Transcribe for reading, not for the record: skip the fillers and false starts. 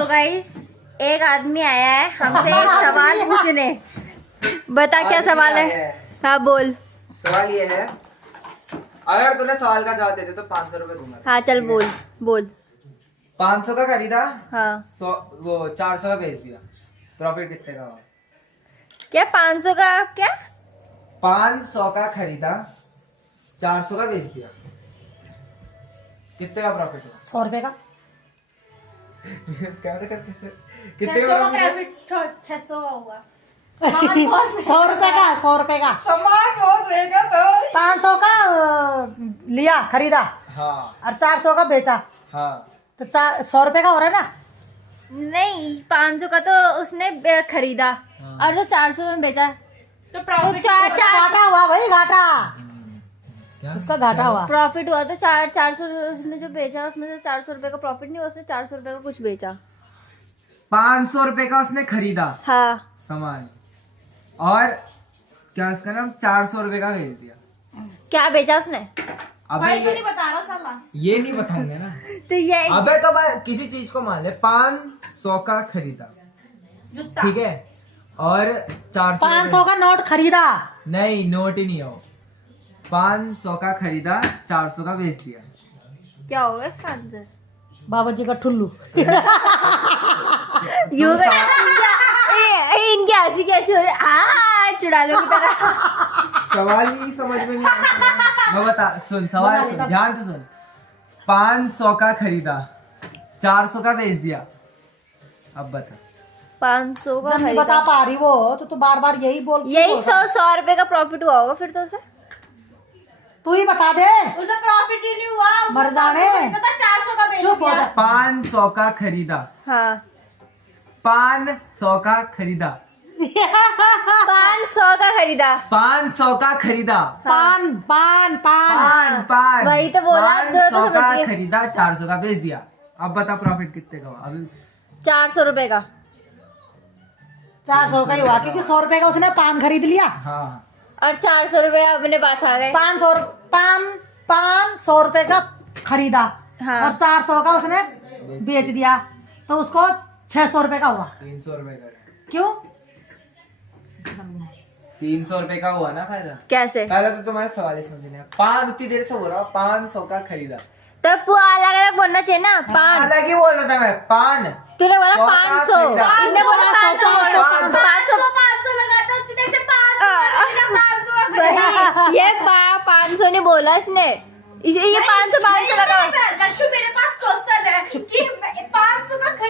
तो गाइस एक आदमी आया है हमसे एक सवाल पूछने। बता क्या सवाल है? हाँ बोल। सवाल ये है, अगर तूने सवाल का जवाब दे दे तो 500 रुपए दूंगा। हाँ चल बोल बोल। 500 का खरीदा, हाँ 100 वो 400 का बेच दिया, प्रॉफिट कितने का हुआ? क्या 500 का क्या? 500 का खरीदा, 400 का बेच दिया, कितने का प्रॉफिट हुआ? 100 रुपए का। क्या करते? कितने का प्रॉफिट? 600 का हुआ। 100 रुपए का, 100 रुपए का। सामान बहुत महंगा था। 500 का लिया खरीदा हाँ और 400 का बेचा, हाँ तो 100 रुपए का हो रहा है ना। नहीं 500 का तो उसने खरीदा और जो 400 में बेचा तो प्रॉफिट घाटा हुआ भाई, घाटा। उसका घाटा हुआ। प्रॉफिट हुआ तो 400 उसने जो बेचा उसमें से 400 रुपए का प्रॉफिट नहीं हुआ, उसने 400 रुपए का कुछ बेचा। 500 रुपए का उसने खरीदा हाँ सामान और क्या उसका नाम 400 रुपए का बेच दिया। क्या बेचा उसने? अबे तो नहीं बता रहा सामान। ये नहीं बताएंगे ना। तो ये अबे तो भाई किसी चीज को मान ले 500 का खरीदा, ठीक है, और 400 500 का नोट खरीदा। नहीं, नोट ही नहीं हो। 500 का खरीदा, 400 का बेच दिया। क्या होगा इसका आंसर? बाबा जी का ठुल्लू। यू इनकी हंसी कैसी हो रही है? चुड़ैलों की तरह। सवाल ही समझ में नहीं आया। मैं बता, सुन सवाल सुन, ध्यान से सुन। 500 का खरीदा, 400 का बेच दिया, अब बता। 500 का जब नहीं खरीदा, बता पा रही वो तो बार बार यही बोल। यही 100 रुपए का प्रॉफिट हुआ होगा फिर तो उसे। तू ही बता दे। उसे प्रॉफिट ही नहीं हुआ, मर जाने। 400 का बेच चुप हो जा। 500 का खरीदा, हाँ 500 का खरीदा, 500 का खरीदा। 500 का खरीदा, पान पान पान। पान पान, वही तो बोला, दो तो 500 का समझ गए। खरीदा, 400 का बेच दिया। अब बता प्रॉफिट कितने का हुआ? अभी 400 रुपए का। 400 का ही हुआ क्योंकि 100 रुपए का उसने पान खरीद लिया हाँ और 400 रुपए अपने पास आ गए। 500 रुपए का खरीदा हाँ। और 400 का उसने बेच दिया, तो उसको 600 रुपए का हुआ। 300 रुपए का। क्यों? 300 रुपए का हुआ ना फायदा। कैसे? पहले तो तुम्हारे सवाल ही समझ नहीं आया। पान उतनी देर से हो रहा हूँ, 500 का खरीदा। तब वो अलग अलग बोलना चाहिए ना। पान अलग ही बोल रहा था मैं। पान तूने बोला 100 का 500, खरीदा। इसने बोला 500 500 लगाता उतनी देर से 500 ये 500 ने बोला इसने, ये 500 लगा। मेरे पास क्वेश्चन है कि 500 का